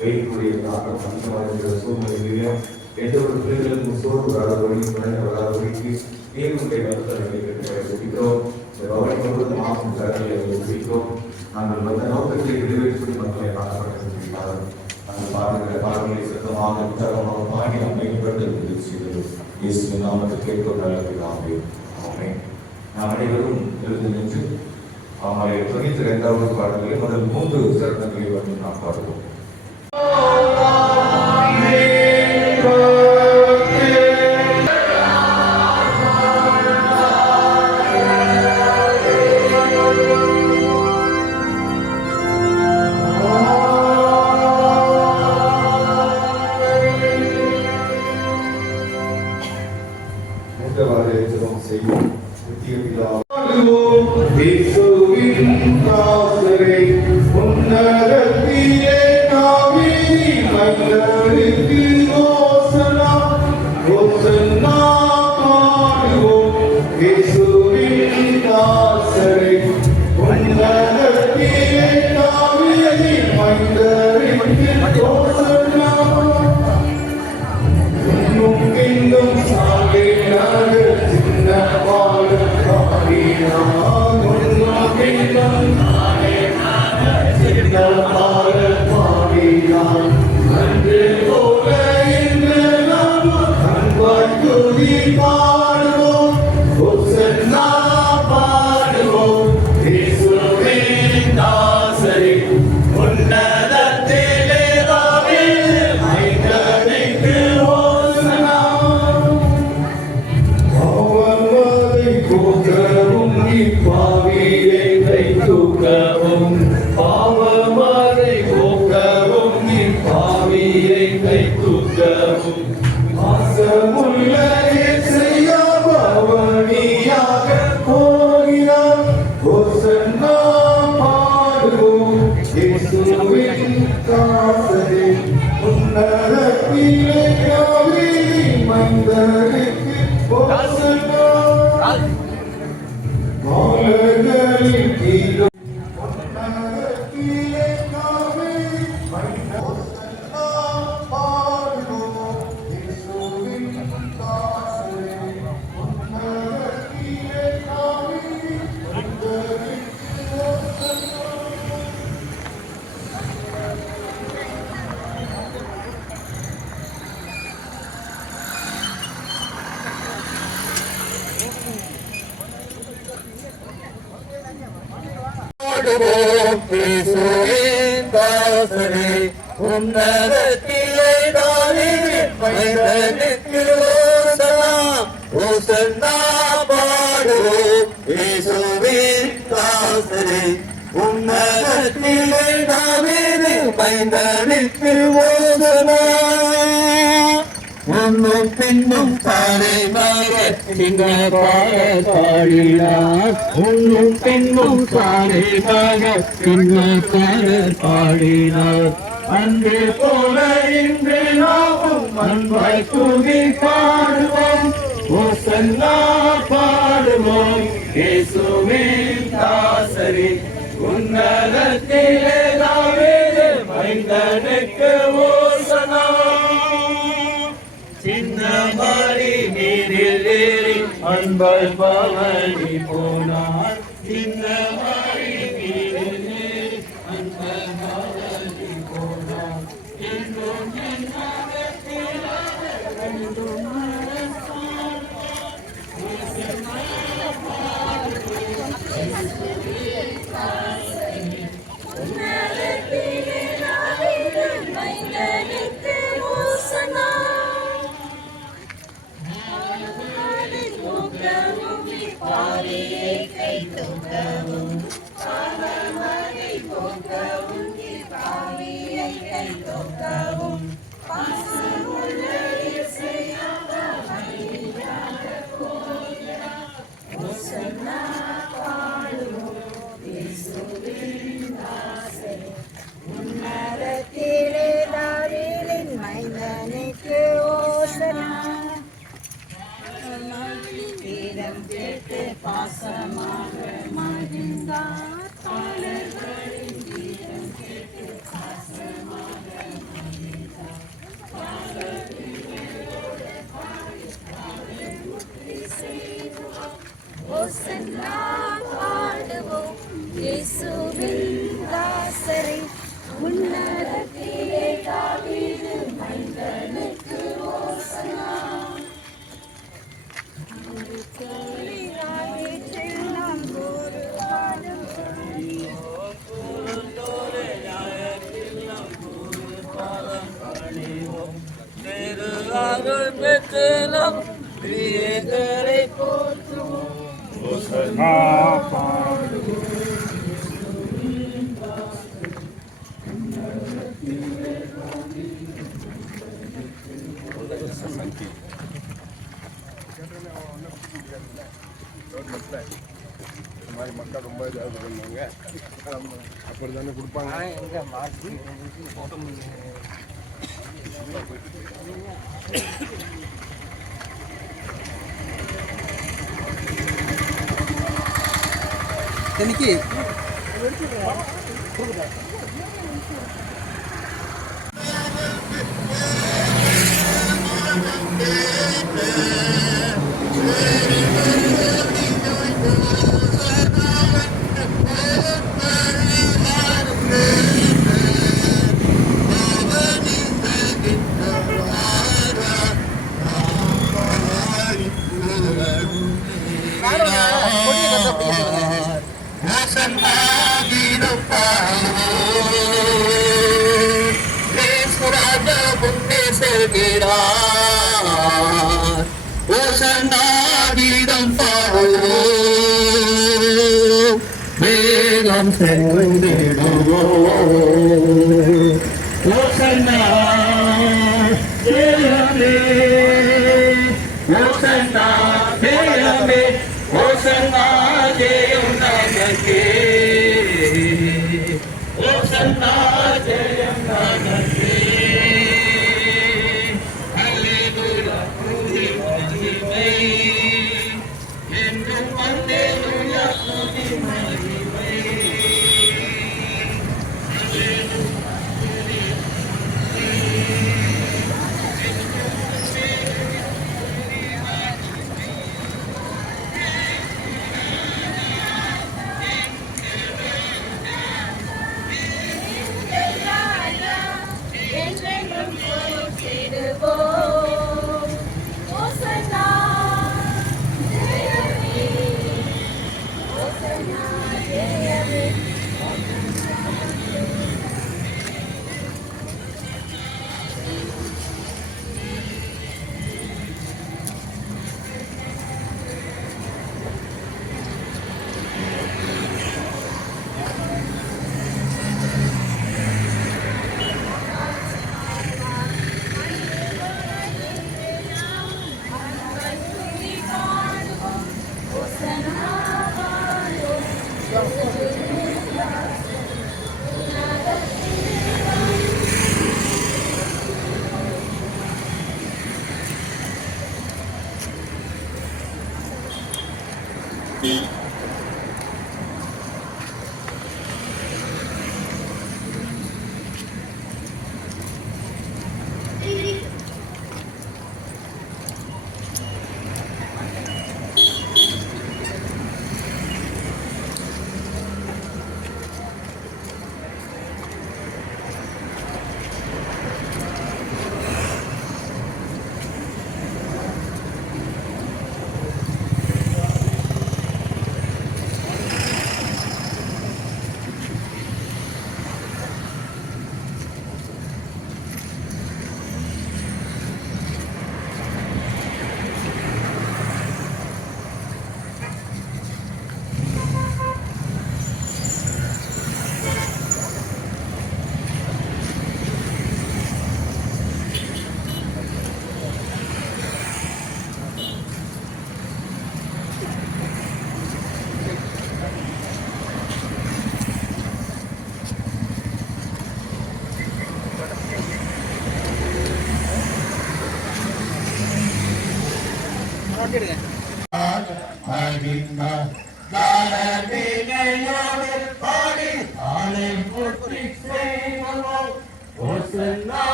வெயிலுடைய தாக்கம் அதிகமாக சூழ்நிலையிலே எந்த ஒரு பிள்ளைகளுக்கும் சோர்வு வராதபடி மழை வராதபடிக்கு நீங்களுடைய கருத்தலை கேட்டுக்கிறோம் இந்த பவனி முழுவதும் ஆகும் கருத்தை நாங்கள் வந்த நோக்கத்தை நிறைவேற்றி மக்களை காணப்பட்டிருக்கிறார்கள் நாங்கள் பாடுகிற பாடல்களை சத்தமாக உற்சாகமாக பாடி அமைக்கப்பட்டு செய்தது. இயேசு நாமத்தை கேட்கும் ஆமே. நாம் அனைவரும் எழுந்து நின்று அவங்களுடைய தொண்ணூத்தி இரண்டாவது பாடல்களை முதல் மூன்று சரணங்களை வந்து நாம் பாடுவோம். Wow. உன்னதத்திலே தாவீதின் மைந்தனுக்கு ஓசனா ஓசன்னா பாடுவோம் இயேசுவின் தாசரே உன்னதத்திலே தாவீதின் மைந்தனுக்கு ஓசனா முன்னும் பின்னும் தானே மகத்தின பாட பாடினார் முன்னும் பின்னும் தானே மகத்தின பாட பாடினார். அன்று போல இன்று நாமும் அன்பாய் தூகி பாடுவோம். ஓசன்னா பாடுவோம். இயேசுவின் தாசரி உன்னதத்திலே தாவீது மைந்தனுக்கு ஓசனா சின்ன மாறி நீரில் ஏறி அன்பாய் பவனி போனார். சின்ன போக்கவும் கை தூக்கவும் Senhor. கவர்மெண்ட்டில் இந்த மாதிரி மக்கள் ரொம்ப இதாக பண்ணுவாங்க அப்படி தானே கொடுப்பாங்க எங்கே மாற்றி இன்னைக்கு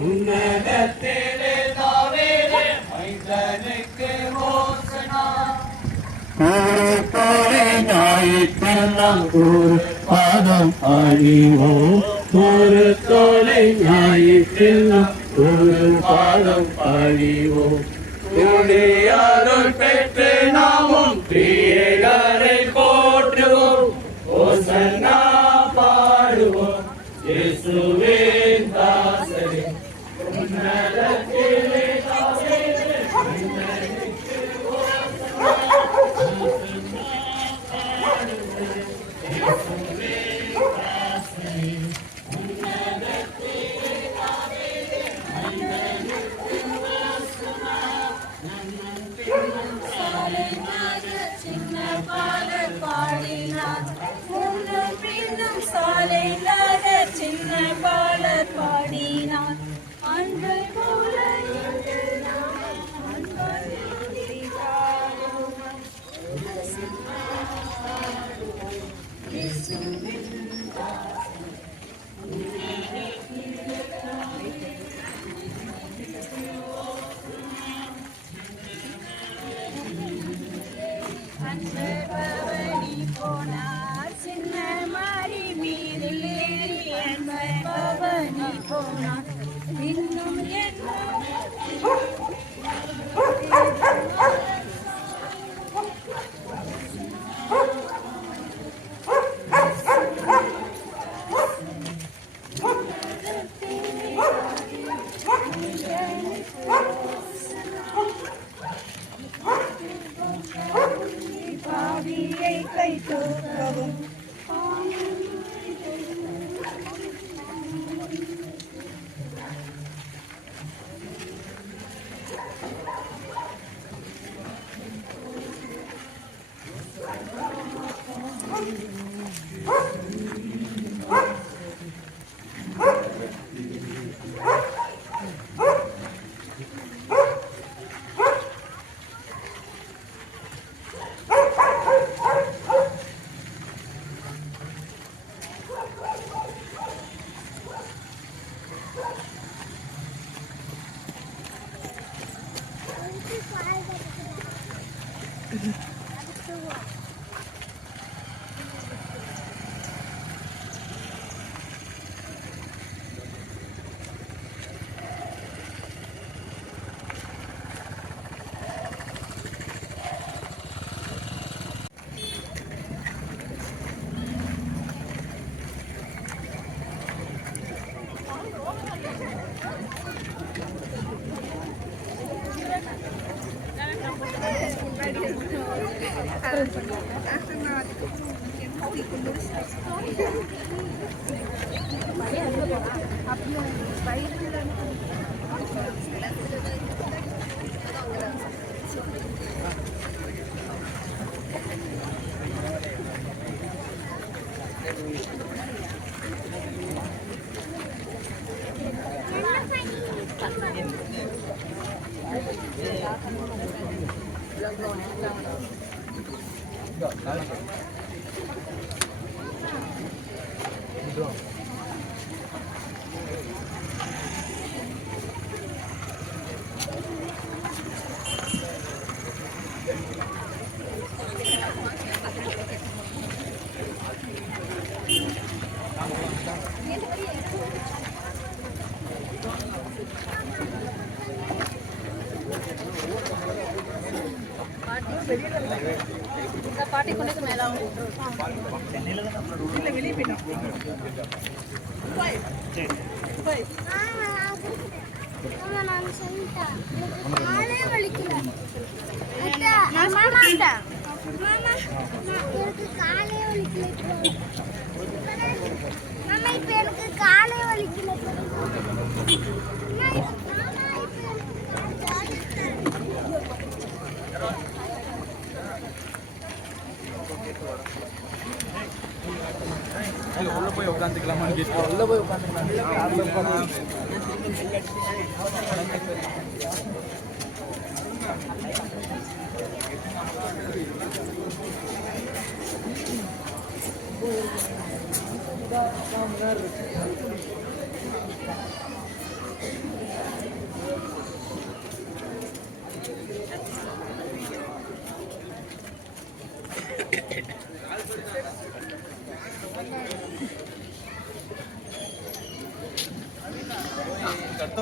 உன்னதத்திலே தாவே மைந்தனுக்கு மோசனா ஒரு பாதம் அறிவோம் ஒரு தொலை ஞாயிற்றெல்லாம் குரு பாதம் பாடிவோம் பெற்று நாமும் தீ falta. తీసుకోవాలి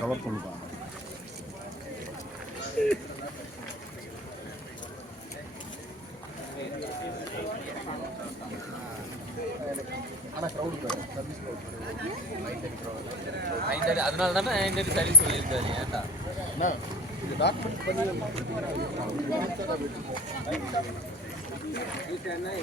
கவர் சர்வீஸ் அதனால தானே நைன் சரி சொல்லியிருக்காரு. ஏன் नाही